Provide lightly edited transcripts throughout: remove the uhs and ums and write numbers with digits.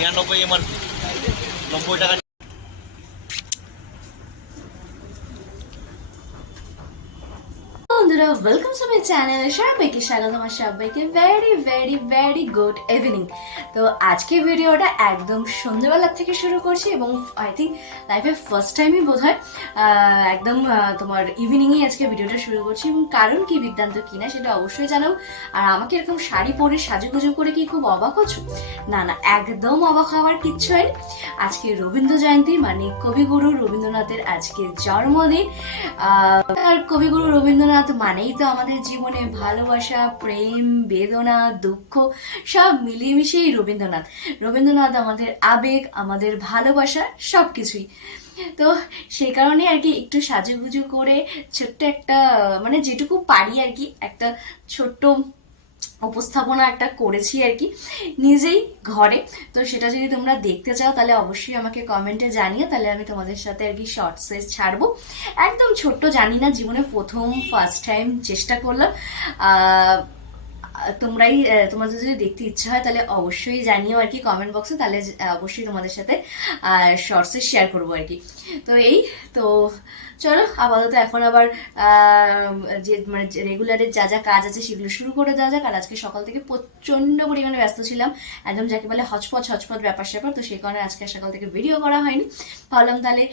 99 MRP 90 টাকা। বন্ধুরা welcome to my channel, সবাইকে স্বাগত। আমার সবাইকে very very very good evening. তো আজকে ভিডিওটা একদম সন্ধ্যেবেলা থেকে শুরু করছি এবং আই থিঙ্ক লাইফে ফার্স্ট টাইমই বোধ হয় একদম তোমার ইভিনিংয়েই আজকে ভিডিওটা শুরু করছি। এবং কারণ কি বৃত্তান্ত কিনা সেটা অবশ্যই জানাও। আর আমাকে এরকম শাড়ি পরে সাজুগুজু করে কি খুব অবাক হচ্ছ? না না, একদম অবাক হওয়ার কিচ্ছু হয়নি। আজকে রবীন্দ্র জয়ন্তী, মানে কবিগুরু রবীন্দ্রনাথের আজকে জন্মদিন। আর কবিগুরু রবীন্দ্রনাথ মানেই তো আমাদের জীবনে ভালোবাসা, প্রেম, বেদনা, দুঃখ সব মিলিয়ে মিশিয়েই রবীন্দ্রনাথ। রবীন্দ্রনাথ আমাদের আবেগ, আমাদের ভালোবাসা সবকিছুই। তো সেই কারণে আর কি একটু সাজুগুজু করে ছোট্ট একটা, মানে যেটুকু পারি আর কি, একটা ছোট্ট উপস্থাপনা একটা করেছি আর কি নিজেই ঘরে। তো সেটা যদি তোমরা দেখতে চাও তাহলে অবশ্যই আমাকে কমেন্টে জানিও, তাহলে আমি তোমাদের সাথে আর কি শর্টসে ছাড়বো। একদম ছোট্ট, জানি না, জীবনে প্রথম ফার্স্ট টাইম চেষ্টা করলাম। তোমাদের যদি দেখতে ইচ্ছা হয় তাহলে অবশ্যই জানিও আর কি কমেন্ট বক্সে, তাহলে অবশ্যই তোমাদের সাথে শর্টসে শেয়ার করবো আর কি। তো তো চলো আপাতত এখন আবার যে মানে রেগুলারের যা যা কাজ আছে সেগুলো শুরু করে দেওয়া যাক। আর আজকে সকাল থেকে প্রচন্ড পরিমাণে ব্যস্ত ছিলাম, একদম যাকে বলে হচপচ ব্যাপার স্যাপার। তো সেই কারণে আজকে সকাল থেকে ভিডিও করা হয়নি। ভাবলাম তাহলে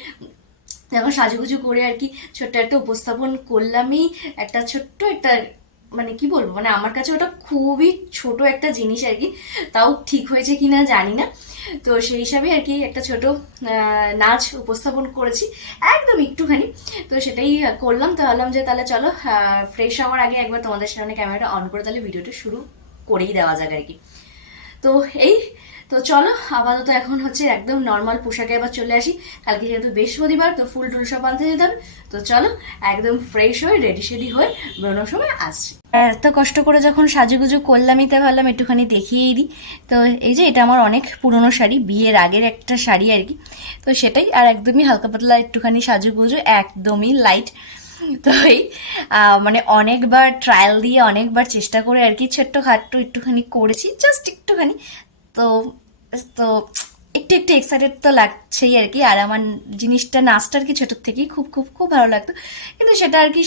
এখন সাজুগুজু করে আর কি ছোট্ট একটা উপস্থাপন করলামই, একটা ছোট্ট একটা, মানে কি বলবো, মানে আমার কাছে ওটা খুবই ছোট একটা জিনিস আর কি, তাও ঠিক হয়েছে কিনা জানি না। তো সেই হিসাবে আর কি একটা ছোট নাচ উপস্থাপন করেছি, একদম একটুখানি। তো সেটাই করলাম। তো ভাবলাম যে তাহলে চলো ফ্রেশ হওয়ার আগে একবার তোমাদের সামনে ক্যামেরাটা অন করে তাহলে ভিডিওটা শুরু করেই দেওয়া যাক আর কি। তো তো চলো আপাতত এখন হচ্ছে একদম নর্মাল পোশাকে আবার চলে আসি। কালকে যেহেতু বৃহস্পতিবার, তো ফুল টুল সব আনতে যেতে হবে। তো চলো একদম ফ্রেশ হয়ে রেডি শেডি হয়ে বেরোনোর সময় আসছি। এত কষ্ট করে যখন সাজুগুজু করলামই, তাই ভাবলাম একটুখানি দেখিয়েই দিই। তো এই যে এটা আমার অনেক পুরনো শাড়ি, বিয়ের আগের একটা শাড়ি আর কি। তো সেটাই, আর একদমই হালকা পাতলা একটুখানি সাজুগুজু, একদমই লাইট। তো মানে অনেকবার ট্রায়াল দিয়ে অনেকবার চেষ্টা করে আর কি ছোট্ট খাট্টো একটুখানি করেছি, জাস্ট একটুখানি। তো তো একটু একটু এক্সাইটেড তো লাগছেই আর কি। আর আমার জিনিসটা, নাচটা আর কি ছোটোর থেকেই খুব খুব খুব ভালো লাগতো, কিন্তু সেটা আর কি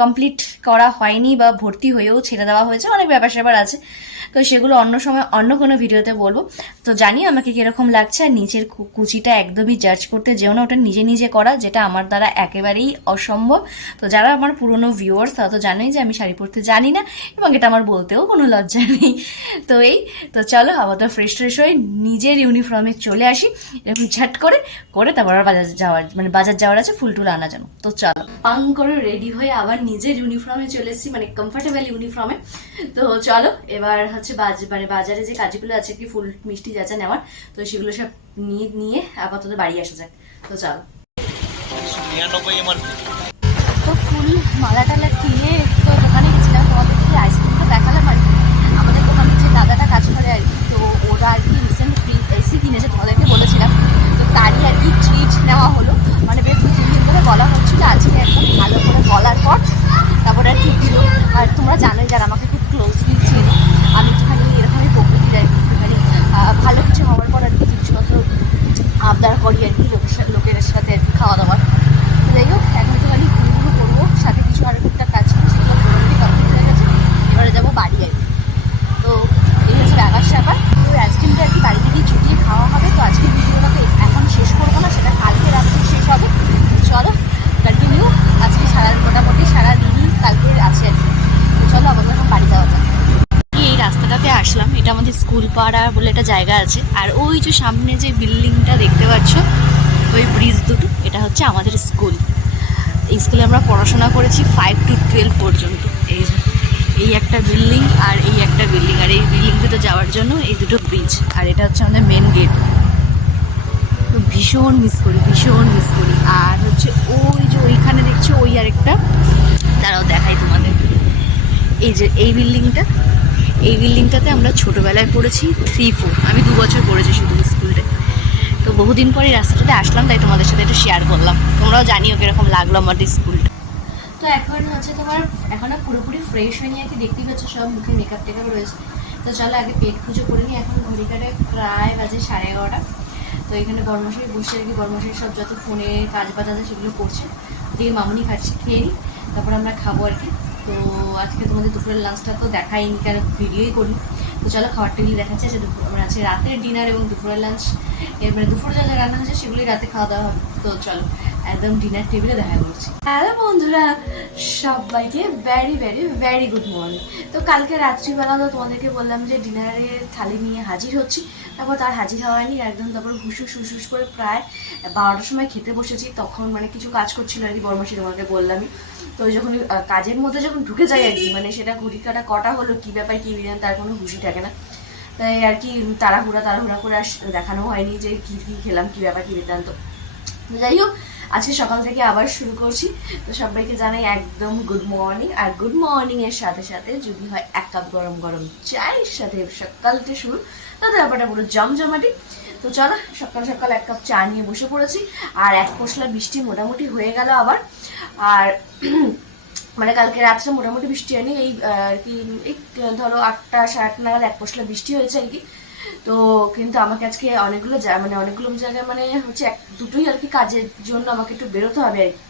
কমপ্লিট করা হয়নি বা ভর্তি হয়েও ছেড়ে দেওয়া হয়েছে, অনেক ব্যাপার স্যাপার আছে। তো সেগুলো অন্য সময় অন্য কোনো ভিডিওতে বলবো। তো জানি আমাকে কিরকম লাগছে। আর নিচের কুচিটা একদমই জাজ করতে যেও না, ওটা নিজে নিজে করা, যেটা আমার দ্বারা একেবারেই অসম্ভব। তো যারা আমার পুরনো ভিউয়ার্স তারা তো জানেই যে আমি শাড়ি পরতে জানি না, এবং এটা আমার বলতেও কোনো লজ্জা নেই। তো তো চলো আবার ফ্রেশ ট্রেশ হয়ে নিজের ইউনিফর্মে চলে আসি, এরকম ঝাট করে করে তারপর বাজার যাওয়ার আছে ফুল টুল আনার জন্য। তো চলো পাং করে রেডি হয়ে আবার নিজের ইউনিফর্মে চলে এসেছি, মানে কমফোর্টেবল ইউনিফর্মে। তো চলো এবার হচ্ছে বাজারে যে কাজগুলো আছে কি, ফুল মিষ্টি যা যা নেওয়ার, তো সেগুলো সব নিয়ে আপাতত বাড়ি আসা যাক। তো চলো। 99 এমআরপি। তো ফুল মালা টালা কিনে তো দোকানে গেছিলাম, তোমাদেরকে আইসক্রিমটা দেখালাম আর কি। আমাদের দোকানে যে দাদাটা কাজ করে আর কি, তো ওরা আর কি রিসেন্ট এসি কিনেছে, তোমাদেরকে বলেছিলাম। তো তারই আর কি ট্রিট নেওয়া হলো, মানে বেশ 2-3 দিন ধরে বলা হচ্ছিল, আজকে একদম ভালো করে বলার পর তারপরে আর কি দিল। আর তোমরা জানোই যারা আমাকে খুব ক্লোজলি চেনো, আমি একটুখানি এরকমই প্রকৃতির আর কি, একটুখানি ভালো কিছু হওয়ার পর আর কি জিনিসপত্র আবদার করি আর কি লোকের সাথে আর কি খাওয়া দাওয়ার। তো যাই হোক, এখন একটুখানি ঘুরঘুরু করবো, সাথে কিছু আরও টুকটাক কাজ ছিল সেগুলো পুরোপুরি কমপ্লিট হয়ে গেছে, এবারে যাবো বাড়ি আর কি। তো এই হচ্ছে ব্যাপার স্যাপার। তো আইসক্রিমটা আর কি বাড়িতে গিয়ে ছুটিয়ে খাওয়া হবে। তো আজকে ভিডিওটা তো এখন শেষ করবো না, সেটা কালকে রাত্রে শেষ হবে। চলো কন্টিনিউ, আজকে মোটামুটি সারা দিনই কালকে আছে আর কি। তো চলো আবার এখন বাড়ি যাওয়া যাক। এই রাস্তাটাতে আসলাম, এটা আমাদের স্কুল পাড়া বলে একটা জায়গা আছে। আর ওই যে সামনে যে বিল্ডিংটা দেখতে পাচ্ছ, ওই ব্রিজ দুটো, এটা হচ্ছে আমাদের স্কুল। এই স্কুলে আমরা পড়াশোনা করেছি 5 to 12 পর্যন্ত। এই একটা বিল্ডিং আর এই একটা বিল্ডিং, আর এই বিল্ডিং দুটো যাওয়ার জন্য এই দুটো ব্রিজ, আর এটা হচ্ছে আমাদের মেন গেট। তো ভীষণ মিস করি, ভীষণ মিস করি। আর হচ্ছে ওই যে ওইখানে দেখছো ওই আরেকটা, তারাও দেখাই তোমাদের। এই যে এই বিল্ডিংটাতে আমরা ছোটোবেলায় পড়েছি 3-4, আমি 2 বছর পড়েছি শুধু স্কুলটা। তো বহুদিন পরে রাস্তাটাতে আসলাম, তাই তোমাদের সাথে একটু শেয়ার করলাম। তোমরাও জানিও কিরকম লাগলো আমাদের স্কুলটা। তো এখন হচ্ছে তোমার এখনো পুরোপুরি ফ্রেশ হয়নি আর কি, দেখতেই পাচ্ছ সব মুখে মেকআপ টেকআপ রয়েছে। তো চলো আগে পেট পুজো করে নিই। এখন ঘড়ি কাটে প্রায় বাজে 11:30। তো এখানে বর্মশাই বসে আর কি, বর্মশাই সব যত ফোনে কাজ বাজ আছে সেগুলো করছে, দিয়ে মামুনি খাচ্ছি, খেয়ে নিই, তারপর আমরা খাবো আর কি। তো আজকে তোমাদের দুপুরের লাঞ্চটা তো দেখাইনি, কারণ ভিডিওই করি। তো চলো খাবার টেবিল দেখাচ্ছে যে মানে আছে রাতের ডিনার এবং দুপুরের লাঞ্চ, এবারে দুপুরে যা যা রান্না হচ্ছে সেগুলি রাতে খাওয়া দাওয়া হবে। তো চলো একদম ডিনার টেবিলে দেখা করছি। হ্যালো বন্ধুরা, সবাইকে very very very good morning. তো কালকে রাত্রিবেলা তো তোমাদেরকে বললাম যে ডিনারের থালি নিয়ে হাজির হচ্ছি, তারপর তার হাজির হওয়ানি একদম, তারপর হুসুস করে প্রায় 12টার সময় খেতে বসেছি। তখন মানে কিছু কাজ করছিল আর কি বর্মাসী, তোমাকে বললামই। তো যখন কাজের মধ্যে যখন ঢুকে যায় আর কি, মানে সেটা ঘড়ি কাটা কটা হলো, কী ব্যাপার কী বিধান তার কোনো হুঁশি থাকে না। তাই আর কি তাড়াহুড়া করে দেখানো হয়নি যে কী কী খেলাম, কী ব্যাপার কী বৃত্তান্ত। যাই হোক, আজকে সকাল থেকে আবার শুরু করছি। তো সবাইকে জানাই একদম গুড মর্নিং। আর গুড মর্নিং এর সাথে সাথে যদি হয় 1 কাপ গরম গরম চায়ের সাথে সকালটা শুরু, তাতে ব্যাপারটা পুরো জমজমাটি। তো চলো সকাল সকাল 1 কাপ চা নিয়ে বসে পড়েছি। আর এক পশলা বৃষ্টি মোটামুটি হয়ে গেল আবার। আর মানে কালকে রাত্রে মোটামুটি বৃষ্টি হয়নি, এই আর কি এই ধরো 8টা 8:30 নাগাদ এক পশলা বৃষ্টি হয়েছে আর কি। তো কিন্তু আমাকে আজকে অনেকগুলো জায়গায় মানে হচ্ছে দুটোই আর কি কাজের জন্য আমাকে একটু বেরোতে হবে আর কি।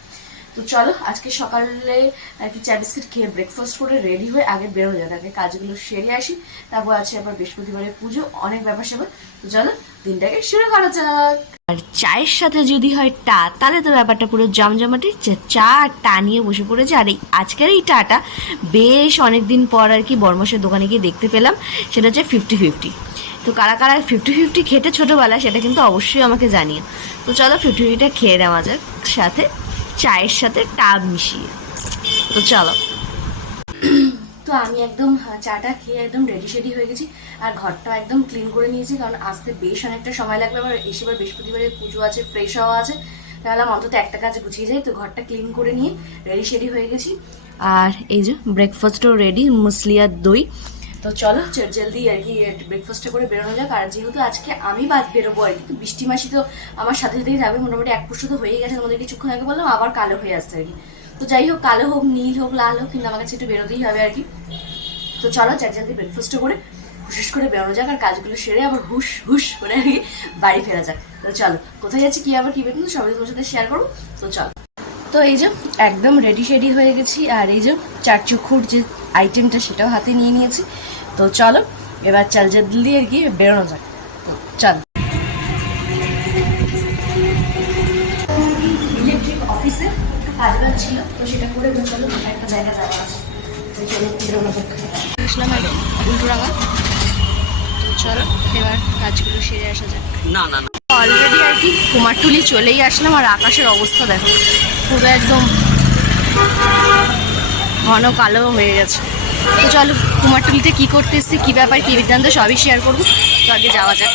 তো চলো আজকে সকালে আর কি চা বিস্কিট খেয়ে ব্রেকফাস্ট করে রেডি হয়ে আগে বেরোনো যাক, আগে কাজগুলো সেরে আসি। তারপর আছে আবার বৃহস্পতিবারের পুজো, অনেক ব্যাপার স্যাপার। তো চলো দিনটাকে শুরু করা যাক। আর চায়ের সাথে যদি হয় টা, তাহলে তো ব্যাপারটা পুরো জমজমাটি। চা আর টা নিয়ে বসে পড়েছে। আর এই আজকের এই টাটা বেশ অনেকদিন পর আর কি বর্মশের দোকানে গিয়ে দেখতে পেলাম, সেটা হচ্ছে 50-50। তো কারা কারা 50-50 খেতে ছোটোবেলায়, সেটা কিন্তু অবশ্যই আমাকে জানিও। তো চলো 50-50টা খেয়ে নেওয়া যাক, সাথে চায়ের সাথে টাব মিশিয়ে। তো চলো। তো আমি একদম চাটা খেয়ে একদম রেডি হয়ে গেছি। আর ঘরটা একদম ক্লিন করে নিয়েছি, কারণ আসতে বেশ অনেকটা সময় লাগবে। আবার এবার বৃহস্পতিবারের পুজো আছে, ফ্রেশ হওয়া আছে, তাহলে অন্তত একটা কাজ গুছিয়ে যাই। তো ঘরটা ক্লিন করে নিয়ে রেডি হয়ে গেছি। আর এই যে ব্রেকফাস্টও রেডি, মুসলি আর দই। তো চলো জলদি আর কি ব্রেকফাস্টটা করে বেরোনো যাক। আর যেহেতু আজকে আমি বাদ বেরোবো আর কি, তো বৃষ্টি মাসি তো আমার সাথে সাথেই যাবে, মোটামুটি 1 পশলা তো হয়ে গেছে, তোমাদের কিছুক্ষণ আগে বললাম, আবার কালো হয়ে আসছে আর কি। তো যাই হোক, কালো হোক নীল হোক লাল হোক, কিন্তু আমার কাছে একটু বেরোতেই হবে আর কি। তো চলো জলদি ব্রেকফাস্টটা করে হুশ করে বেরোনো যাক, আর কাজগুলো সেরে আবার হুশ করে আর কি বাড়ি ফেরা যাক। তো চলো, কোথায় যাচ্ছি কি আবার কি বেতন সবাই তোমার সাথে শেয়ার করবো। তো চলো। তো এই যে একদম রেডি হয়ে গেছি। আর এই যে 4 চক্ষুর যে আইটেমটা সেটাও হাতে নিয়ে নিয়েছি। তো চলো এবার জলদি আর কি বেরোনো যাক। তো চল। ইলেকট্রিক অফিসে একটু কাজ ছিল, তো সেটা করে চলো একটা জায়গা যাওয়া আছে। তো চলো বেরোনো যাক। আসলাম একদম উল্টোরাঙা। তো চলো এবার কাজগুলো সেরে আসা যাক। না অলরেডি আর কি কুমারটুলি চলেই আসলাম। আর আকাশের অবস্থা দেখো, পুরো একদম ঘন কালো হয়ে গেছে। তো চলো কুমারটুলিতে কি করতে এসছি, কী ব্যাপার কী বৃত্তান্ত সবই শেয়ার করবো। তো আগে যাওয়া যাক।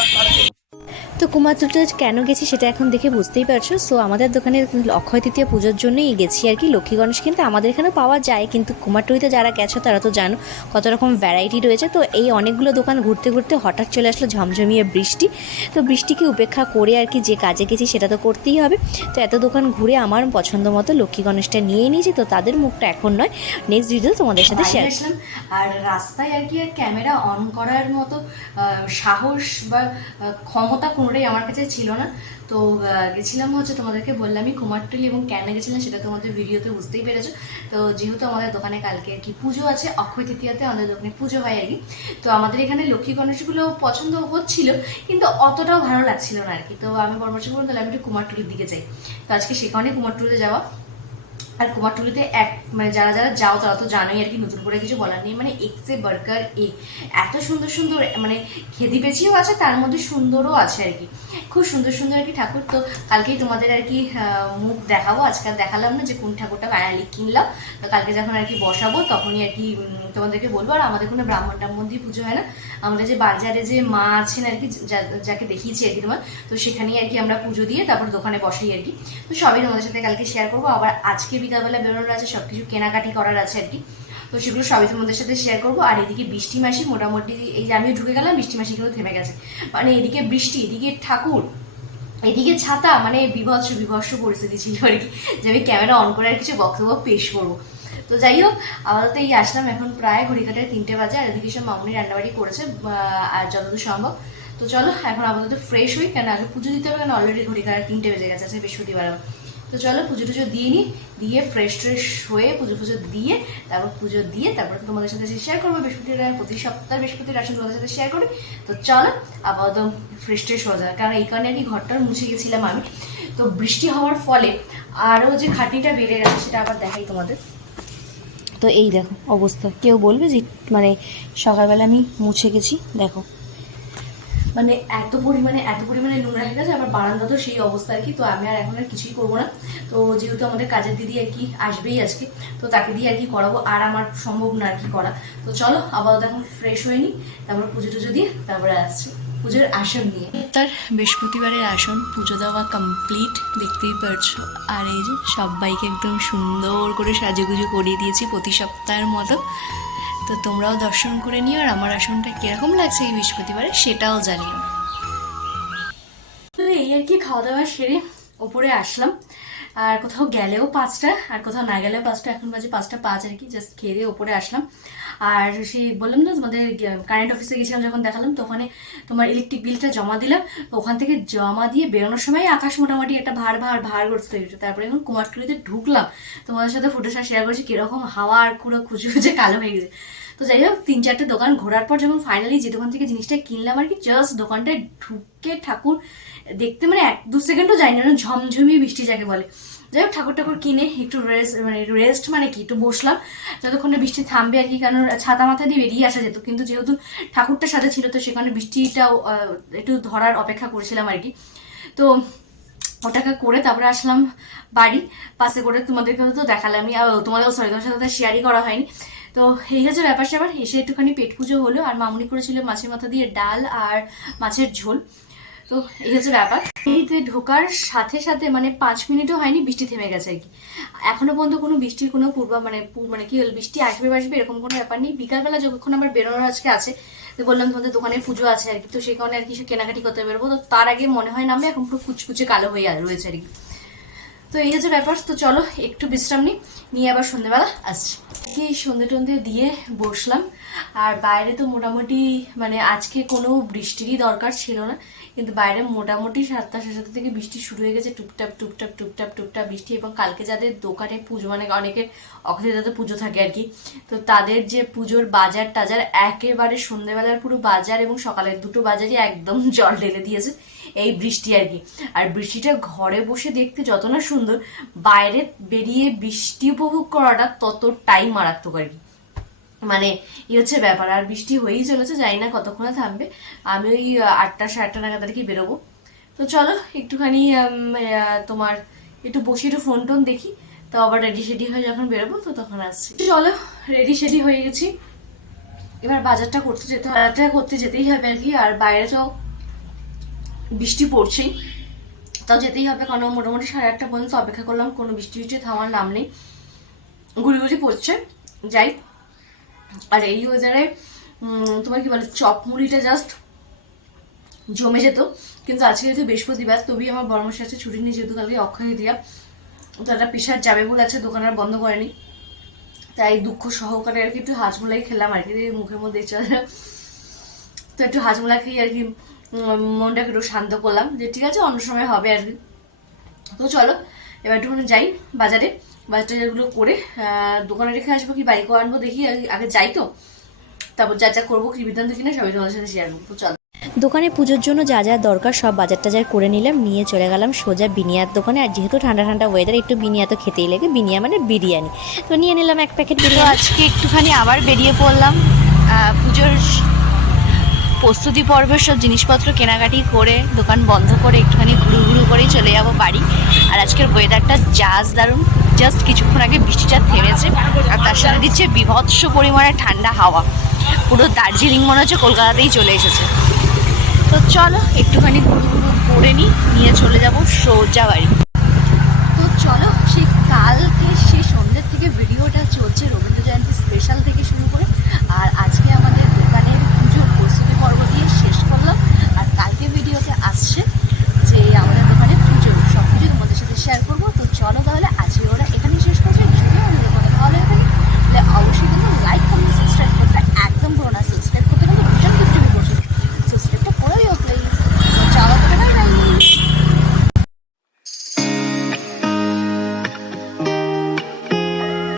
তো কুমারটুলিতে কেন গেছি সেটা এখন দেখে বুঝতেই পারছো। সো আমাদের দোকানে অক্ষয় তৃতীয়া পুজোর জন্যই গেছি আর কি। লক্ষ্মী গণেশ কিন্তু আমাদের এখানেও পাওয়া যায়, কিন্তু কুমারটুলিতে যারা গেছো তারা তো জানো কত রকম ভ্যারাইটি রয়েছে। তো এই অনেকগুলো দোকান ঘুরতে ঘুরতে হঠাৎ চলে আসলো ঝমঝমিয়ে বৃষ্টি। তো বৃষ্টিকে উপেক্ষা করে আর কি যে কাজে গেছি সেটা তো করতেই হবে। তো এত দোকান ঘুরে আমার পছন্দ মতো লক্ষ্মী গণেশটা নিয়ে নিয়েছি। তো তাদের মুখটা এখন নয়, নেক্সট ভিডিও তোমাদের সাথে শেয়ার করলাম। আর রাস্তায় আর কি আর ক্যামেরা অন করার মতো সাহস বা ক্ষমতা কোনোটাই আমার কাছে ছিল না। তো গেছিলাম হচ্ছে, তোমাদেরকে বললামই কুমারটুলি, এবং কেন গেছিলাম সেটা তোমাদের ভিডিওতে বুঝতেই পেরেছো। তো যেহেতু আমাদের দোকানে কালকে আর কি পুজো আছে, অক্ষয় তৃতীয়াতে আমাদের দোকানে পুজো হয় আর কি। তো আমাদের এখানে লক্ষ্মী গণেশগুলো পছন্দ হচ্ছিল, কিন্তু অতটাও ভালো লাগছিল না আর কি। তো আমি পরামর্শ করলাম তাহলে আমি একটু কুমারটুলির দিকে যাই। তো আজকে সেখানে কুমারটুলিতে যাওয়া। আর কুমারটুলিতে মানে যারা যাও তারা তো জানোই আর কি, নতুন করে কিছু বলার নেই। মানে এক্সে বার্গার এত সুন্দর মানে খেদি বেচিও আছে, তার মধ্যে সুন্দরও আছে আর কি। খুব সুন্দর আর কি ঠাকুর। তো কালকেই তোমাদের আর কি মুখ দেখাবো, আজকাল দেখালাম না যে কোন ঠাকুরটা ফাইনালি কিনলাম। তো কালকে যখন আর কি বসাবো তখনই আর কি তোমাদেরকে বলবো। আর আমাদের কোনো ব্রাহ্মণ টাহ্মণ দিয়ে পুজো হয় না, আমাদের যে বাজারে যে মা আছেন আর কি, যাকে দেখিয়েছি আর কি তোমার, তো সেখানেই আর কি আমরা পুজো দিয়ে তারপর দোকানে বসাই আর কি। তো সবই তোমাদের সাথে কালকে শেয়ার করবো। আবার আজকে বিকালবেলা বেরোনোর আছে, সবকিছু কেনাকাটি করার আছে আর কি। তো সেগুলো সবই তোমাদের সাথে শেয়ার করবো। আর এদিকে বৃষ্টি মাসি মোটামুটি, এই যে আমিও ঢুকে গেলাম, বৃষ্টি মাসি কিন্তু থেমে গেছে। মানে এদিকে বৃষ্টি, এদিকে ঠাকুর, এদিকে ছাতা, মানে বিভৎস পরিস্থিতি ছিল আর কি, যে আমি ক্যামেরা অন করে আর কিছু বক্তব্য পেশ করবো। তো যাই হোক, আপাতত এই আসলাম, এখন প্রায় ঘড়ি কাটায় 3টে বাজে, আর এদিকে সব মামুনি রান্নাবাড়ি করেছে আর যতদূর সম্ভব। তো চলো এখন আপাতত ফ্রেশ হই, কেন আগে পুজো দিতে হবে, কেন অলরেডি ঘড়ি কাটায় 3টে বেজে গেছে, আজকে বৃহস্পতিবার। তো চলো পুজো টুজো দিয়ে নিই, দিয়ে ফ্রেশ ট্রেশ হয়ে পুজো দিয়ে তারপর পুজো দিয়ে তারপর তোমাদের সাথে শেয়ার করবো বৃহস্পতিবার, প্রতি সপ্তাহ বৃহস্পতিবার আসলে তোমাদের সাথে শেয়ার করি। তো চলো আপাতত ফ্রেশ ট্রেশ হয়ে যায়, কারণ এই কারণে আর কি ঘরটা মুছে গেছিলাম আমি। তো বৃষ্টি হওয়ার ফলে আরও যে খাটনিটা বেড়ে গেছে সেটা আবার দেখাই তোমাদের। তো এই দেখো অবস্থা, কেউ বলবে যে মানে সকালবেলা আমি মুছে গেছি, দেখো মানে এত পরিমাণে নোংরা হয়ে গেছে, আবার বারান্দা তো সেই অবস্থা আর কি। তো আমি আর এখন আর কিছুই করবো না, তো যেহেতু আমাদের কাজের দিদি আর কি আসবেই আজকে, তো তাকে দিয়ে আর কি করাবো, আর আমার সম্ভব না আর কি করা। তো চলো আপাতত এখন ফ্রেশ হয়ে নিই, তারপর পুজো টুজো দিয়ে তারপরে আসছি পুজোর আসন নিয়ে। তার বৃহস্পতিবারের আসন পুজো দেওয়া কমপ্লিট, দেখতেই পারছো। আর এই যে সবাইকে একদম সুন্দর করে সাজুগুজু করিয়ে দিয়েছি প্রতি সপ্তাহের মতো। তো তোমরাও দর্শন করে নিও, আর আমার আসনটা কিরকম লাগছে এই বৃহস্পতিবারে সেটাও জানিও। তো এই আর কি খাওয়া দাওয়া সেরে ওপরে আসলাম, আর কোথাও গেলেও 5টা আর কোথাও না গেলেও 5টা, এখন বাজে 5:05 আর কি। জাস্ট খেয়ে দিয়ে ওপরে আসলাম, আর সেই বললাম না তোমাদের কারেন্ট অফিসে গেছিলাম যখন দেখালাম, তো ওখানে তোমার ইলেকট্রিক বিলটা জমা দিলাম। ওখান থেকে জমা দিয়ে বেরোনোর সময় আকাশ মোটামুটি একটা ভার করতে হয়েছে। তারপরে এখন কুমারটুলিতে ঢুকলাম, তোমাদের সাথে ফুটেজটা শেয়ার করেছি কিরকম হাওয়া আর পুরো খুঁজে কালো হয়ে গেছে। তো যাই হোক 3-4টে দোকান ঘোরার পর যখন ফাইনালি যে দোকান থেকে জিনিসটা কিনলাম আর কি, জাস্ট দোকানটায় ঢুকে ঠাকুর দেখতে মানে 1-2 সেকেন্ডও যায়নি, ঝমঝমি বৃষ্টি যাকে বলে। যাই হোক ঠাকুর কিনে একটু রেস্ট মানে কি একটু বসলাম যতক্ষণে বৃষ্টি থামবে আর কি, কারণ ছাতা মাথা দিয়ে বেরিয়ে আসা যেত, কিন্তু যেহেতু ঠাকুরটা সাথে ছিল তো সেখানে বৃষ্টিটাও একটু ধরার অপেক্ষা করেছিলাম আর কি। তো ওটাকে করে তারপরে আসলাম বাড়ি, পাশে করে তোমাদেরকে তো দেখালামই, তোমাদের সাথে শেয়ারই করা হয়নি। তো এই হচ্ছে ব্যাপার স্যাপার। এসে একটুখানি পেট পুজো হলো, আর মামুনি করেছিল মাছের মাথা দিয়ে ডাল আর মাছের ঝোল। তো এই হচ্ছে ব্যাপার। এইতে ঢোকার সাথে সাথে মানে 5 মিনিটও হয়নি বৃষ্টি থেমে গেছে আর কি। এখনো পর্যন্ত কোনো বৃষ্টির কোনো মানে কি হল, বৃষ্টি আসবে এরকম কোনো ব্যাপার নেই। বিকালবেলা যখন আবার বেরোনোর আজকে আছে, তো বললাম তোমাদের দোকানে পুজো আছে আর কি, তো সেই কারণে আর কি কেনাকাটি করতে বেরোবো। তো তার আগে মনে হয় নামে এখন পুরো কুচকুচে কালো হয়ে রয়েছে আর কি। তো এই হচ্ছে ব্যাপার। তো চলো একটু বিশ্রাম নিয়ে আবার সন্ধ্যেবেলা আসছি। কি সন্ধ্যে টন্ধে দিয়ে বসলাম, আর বাইরে তো মোটামুটি মানে আজকে কোনো বৃষ্টিরই দরকার ছিল না, কিন্তু বাইরে মোটামুটি 7টা-7:30 থেকে বৃষ্টি শুরু হয়ে গেছে, টুপটাপ বৃষ্টি। এবং কালকে যাদের দোকানে পুজো মানে অনেকের অক্ষয় যাদের পুজো থাকে আর কি, তো তাদের যে পুজোর বাজার টাজার একেবারে সন্ধ্যেবেলার পুরো বাজার এবং সকালের 2টো বাজারই একদম জল ঢেলে দিয়েছে এই বৃষ্টি আর কি। আর বৃষ্টিটা ঘরে বসে দেখতে যত না সুন্দর, বাইরে বেরিয়ে বৃষ্টি উপভোগ করাটা ততটাই মারাত্মক আর কি। মানে হচ্ছে ব্যাপার। আর বৃষ্টি হয়েই চলেছে, জানি না কতক্ষণে থামবে। আমি ওই 8টা-8:30 নাগাদ আর কি বেরোবো। তো চলো একটুখানি তোমার একটু বসে একটু ফোন টোন দেখি, তো আবার রেডি সেডি হয়ে যখন বেরোবো তো তখন আসছি। চলো রেডি সেডি হয়ে গেছি, এবার বাজারটা করতে যেতেই হবে আর কি। আর বাইরে তো বৃষ্টি পড়ছেই, তাও যেতেই হবে, কারণ মোটামুটি 8:30 পর্যন্ত অপেক্ষা করলাম, কোনো বৃষ্টি থামার নাম নেই, গুড়ি পড়ছে। যাই, আর এই ওয়েদারে তোমার কি বলে চপ মুড়িটা জাস্ট জমে যেত। কিন্তু আজকে যেহেতু বৃহস্পতিবার, তবেই আমার বড়মশাই আছে ছুটি নিয়ে, যেহেতু কালকে অক্ষয় তৃতীয়া, তো একটা পিসার যাবে বলে আছে, দোকান আর বন্ধ করেনি, তাই দুঃখ সহকারে আর কি একটু হাজমোলাই খেলাম আর কি, মুখের মধ্যে ইচ্ছা। তো একটু হাজমোলা খেয়ে আর কি মনটাকে একটু শান্ত করলাম, যে ঠিক আছে অন্য সময় হবে আর কি। তো চলো এবার একটুখানি যাই বাজারগুলো করে দোকানে রেখে আসবো কি বাড়ি করে আনবো দেখি, আগে যাই তো, তারপর যা করবো কি বিধান দেখি না সবাই তোমাদের সাথে শেয়ার করবো। চলো দোকানে পুজোর জন্য যা যা দরকার সব বাজার টাজার করে নিলাম, নিয়ে চলে গেলাম সোজা বিনিয়ার দোকানে। আর যেহেতু ঠান্ডা ওয়েদার, একটু বিনিয়া তো খেতেই লাগে, বিনিয়া মানে বিরিয়ানি, তো নিয়ে নিলাম 1 প্যাকেট বিরিয়ানি। আজকে একটুখানি আবার বেরিয়ে পড়লাম পুজোর প্রস্তুতি পর্বের সব জিনিসপত্র কেনাকাটি করে, দোকান বন্ধ করে একটুখানি ঘুরু করেই চলে যাবো বাড়ি। আর আজকের ওয়েদারটা দারুণ, জাস্ট কিছুক্ষণ আগে বৃষ্টিটা থেমেছে, আর তার সাথে দিচ্ছে বিভৎস পরিমাণে ঠান্ডা হাওয়া, পুরো দার্জিলিং মনে হচ্ছে কলকাতাতেই চলে এসেছে। তো চলো একটুখানি ঘুরু করে নিয়ে চলে যাব সোজা বাড়ি। তো চলো সেই কালকে